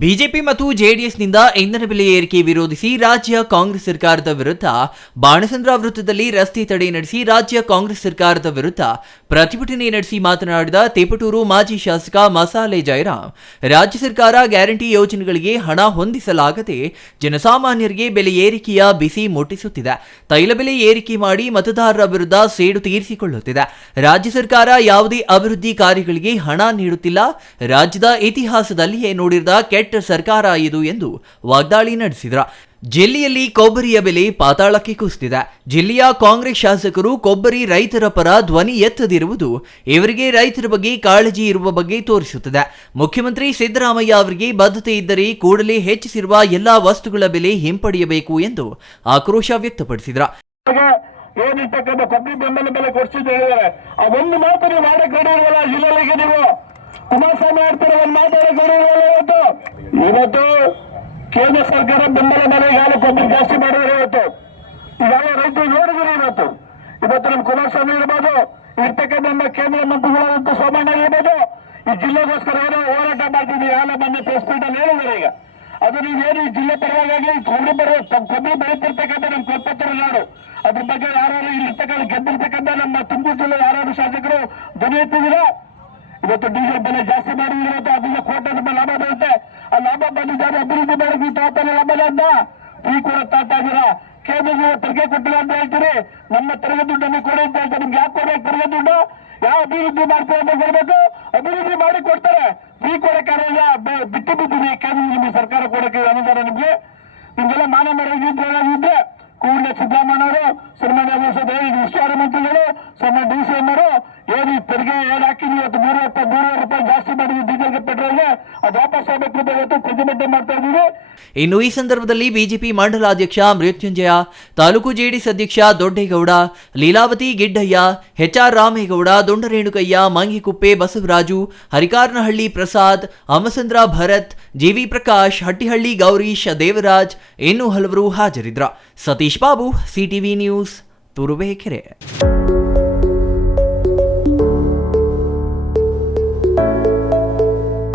BJP ಮತ್ತು ಜೆಡಿಎಸ್ನಿಂದ ಇಂಧನ ಬೆಲೆ ಏರಿಕೆ ವಿರೋಧಿಸಿ ರಾಜ್ಯ ಕಾಂಗ್ರೆಸ್ ಸರ್ಕಾರದ ವಿರುದ್ಧ ಬಾಣಸಂದ್ರ ವೃತ್ತದಲ್ಲಿ ರಸ್ತೆ ತಡೆ ನಡೆಸಿ ರಾಜ್ಯ ಕಾಂಗ್ರೆಸ್ ಸರ್ಕಾರದ ವಿರುದ್ಧ ಪ್ರತಿಭಟನೆ ನಡೆಸಿ ಮಾತನಾಡಿದ ತೇಪಟೂರು ಮಾಜಿ ಶಾಸಕ ಮಸಾಲೆ ಜಯರಾಮ್, ರಾಜ್ಯ ಸರ್ಕಾರ ಗ್ಯಾರಂಟಿ ಯೋಜನೆಗಳಿಗೆ ಹಣ ಹೊಂದಿಸಲಾಗದೆ ಜನಸಾಮಾನ್ಯರಿಗೆ ಬೆಲೆ ಏರಿಕೆಯ ಬಿಸಿ ಮುಟ್ಟಿಸುತ್ತಿದೆ. ತೈಲ ಬೆಲೆ ಏರಿಕೆ ಮಾಡಿ ಮತದಾರರ ವಿರುದ್ಧ ಸೇಡು ತೀರಿಸಿಕೊಳ್ಳುತ್ತಿದೆ. ರಾಜ್ಯ ಸರ್ಕಾರ ಯಾವುದೇ ಅಭಿವೃದ್ಧಿ ಕಾರ್ಯಗಳಿಗೆ ಹಣ ನೀಡುತ್ತಿಲ್ಲ. ರಾಜ್ಯದ ಇತಿಹಾಸದಲ್ಲಿಯೇ ನೋಡಿರದ ಕೆಟ್ಟ ಸರ್ಕಾರ ಇದು ಎಂದು ವಾಗ್ದಾಳಿ ನಡೆಸಿದರು. ಜಿಲ್ಲೆಯಲ್ಲಿ ಕೊಬ್ಬರಿಯ ಬೆಲೆ ಪಾತಾಳಕ್ಕೆ ಕುಸಿದಿದೆ. ಜಿಲ್ಲೆಯ ಕಾಂಗ್ರೆಸ್ ಶಾಸಕರು ಕೊಬ್ಬರಿ ರೈತರ ಪರ ಧ್ವನಿ ಎತ್ತದಿರುವುದು ಇವರಿಗೆ ರೈತರ ಬಗ್ಗೆ ಕಾಳಜಿ ಇರುವ ಬಗ್ಗೆ ತೋರಿಸುತ್ತದೆ. ಮುಖ್ಯಮಂತ್ರಿ ಸಿದ್ದರಾಮಯ್ಯ ಅವರಿಗೆ ಬದ್ಧತೆ ಇದ್ದರೆ ಕೂಡಲೇ ಹೆಚ್ಚಿಸಿರುವ ಎಲ್ಲಾ ವಸ್ತುಗಳ ಬೆಲೆ ಹಿಂಪಡೆಯಬೇಕು ಎಂದು ಆಕ್ರೋಶ ವ್ಯಕ್ತಪಡಿಸಿದರು. ಕುಮಾರಸ್ವಾಮಿ ಆಡ್ತಾರೆ ಒಂದು ಮಾತಾಡೋದು ಇವತ್ತು ಕೇಂದ್ರ ಸರ್ಕಾರ ಬೆಂಬಲ ಬೆಲೆ ಈಗಾಗಲೇ ಕೊಬ್ಬರಿ ಜಾಸ್ತಿ ಮಾಡಿದ್ರೆ ಈಗಾಗಲೇ ರೈತರು ನೋಡಿದ್ರೆ ಇವತ್ತು ನಮ್ಮ ಕುಮಾರಸ್ವಾಮಿ ಇರ್ಬೋದು, ಇರ್ತಕ್ಕಂಥ ಕೇಂದ್ರ ಮಂತ್ರಿಗಳಾದಂತ ಸೋಮಣ್ಣ ಇರ್ಬೋದು, ಈ ಜಿಲ್ಲೆಗೋಸ್ಕರ ಏನೋ ಹೋರಾಟ ಮಾಡ್ತಿದ್ವಿ. ಈಗಾಗಲೇ ಮೊನ್ನೆ ಪ್ರೆಸ್ ಮೀಟ್ ಅಲ್ಲಿ ಹೇಳಿದ್ದಾರೆ. ಈಗ ಅದು ನೀವೇನು ಈ ಜಿಲ್ಲೆ ಪರವಾಗಿ ಕೊಬ್ಬರಿ ಬೆಳೀತಿರ್ತಕ್ಕಂಥ ನಮ್ಮ ಕೊಪ್ಪತ್ತರ ನಾಡು, ಅದ್ರ ಬಗ್ಗೆ ಯಾರು ಇರ್ತಕ್ಕಂಥ ಗೆದ್ದಿರ್ತಕ್ಕಂಥ ನಮ್ಮ ತುಮಕೂರು ಜಿಲ್ಲೆ ಯಾರು ಶಾಸಕರು ಧ್ವನಿ ಎತ್ತಿದ್ದೀರಾ? ಇವತ್ತು ಡೀಸೆಲ್ ಬೆಲೆ ಜಾಸ್ತಿ ಮಾಡಿದ್ರೆ ಅದರಿಂದ ಕೋಟಿ ರೂಪಾಯಿ ಲಾಭ ಬರುತ್ತೆ. ಆ ಲಾಭ ಬಂದಿದ್ದಾರೆ ಅಭಿವೃದ್ಧಿ ಬೆಳೆಗೆ ತಾತಾನೆ ಲಾಭ ಅಂತ ಫ್ರೀ ಕೂಡ ತಾತಾ ಇದ್ದೀರಾ. ಕೇಂದ್ರ ತೆರಿಗೆ ಕೊಟ್ಟಿಲ್ಲ ಅಂತ ಹೇಳ್ತೀರಿ. ನಮ್ಮ ತೆರಿಗೆ ದುಡ್ಡನ್ನು ಕೊಡಿ ಅಂತ ಹೇಳ್ತಾರೆ. ನಿಮ್ಗೆ ಯಾಕೆ ಕೊಡಬೇಕು ತೆರಿಗೆ ದುಡ್ಡು? ಯಾವ ಅಭಿವೃದ್ಧಿ ಮಾಡ್ತೀವಿ ಅಂತ ಕೊಡಬೇಕು. ಅಭಿವೃದ್ಧಿ ಮಾಡಿ ಕೊಡ್ತಾರೆ. ಫ್ರೀ ಕೊಡಕ್ಕಾಗಲ್ಲ. ಬಿಟ್ಟು ಬಿಟ್ಟಿದೆ ಕೇಂದ್ರ ನಿಮಗೆ ಸರ್ಕಾರ ಕೊಡಕ್ಕೆ ಅನುದಾನ. ನಿಮ್ಗೆಲ್ಲ ಮಾನ ಮರ್ಯಾದೆ ಕೂಡಲೇ ಸಿದ್ದರಾಮಯ್ಯವರು, ಸನ್ಮಾನ್ಯ ವಿಶ್ವಾರ ಮಂತ್ರಿಗಳು, ಸನ್ಮಾನ್ಯ ಡಿ.ಸಿ.ಎಂ ಅವರು ಏನು ತೆರಿಗೆ ಏನು ಹಾಕಿದ್ವಿ ಇವತ್ತು 300 ರೂಪಾಯಿ ಜಾಸ್ತಿ ಮಾಡಿದ್ವಿ ಡೀಸೆಲ್ಗೆ, ಪೆಟ್ರೋಲ್ಗೆ, ಅದು ವಾಪಸ್ ಆಗಬೇಕು ಅಂತ ಇವತ್ತು ಪ್ರತಿಭಟನೆ ಮಾಡ್ತಾ ಇದ್ದೀವಿ. ಇನ್ನು ಈ ಸಂದರ್ಭದಲ್ಲಿ ಬಿಜೆಪಿ ಮಂಡಲಾಧ್ಯಕ್ಷ ಮೃತ್ಯುಂಜಯ, ತಾಲೂಕು ಜೆಡಿಎಸ್ ಅಧ್ಯಕ್ಷ ದೊಡ್ಡೇಗೌಡ, ಲೀಲಾವತಿ ಗಿಡ್ಡಯ್ಯ, ಎಚ್.ಆರ್. ರಾಮೇಗೌಡ, ದೊಂಡರೇಣುಕಯ್ಯ, ಮಂಗಿಕುಪ್ಪೆ ಬಸವರಾಜು, ಹರಿಕಾರನಹಳ್ಳಿ ಪ್ರಸಾದ್, ಅಮಸಂದ್ರ ಭರತ್, ಜಿ.ವಿ. ಪ್ರಕಾಶ್, ಹಟ್ಟಿಹಳ್ಳಿ ಗೌರೀಶ್, ದೇವರಾಜ್ ಇನ್ನೂ ಹಲವರು ಹಾಜರಿದ್ದರು. Satish Babu, CTV news, Turuvekere.